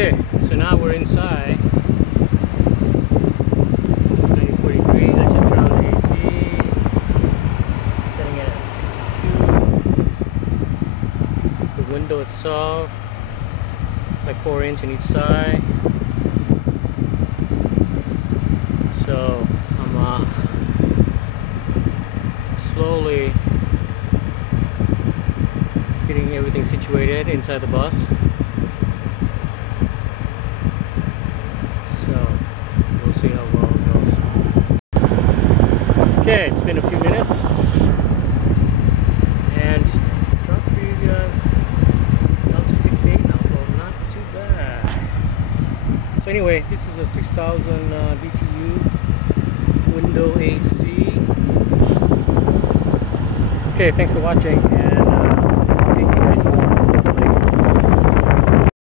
Okay, so now we're inside. 94 degrees. I just turned on the AC, setting it at 62. The window itself, it's like 4 inches on each side. So I'm slowly getting everything situated inside the bus. So we'll see how well it goes. Okay, it's been a few minutes and truck we L268 now, so not too bad. So anyway, this is a 6,000 BTU window AC. Okay, thanks for watching.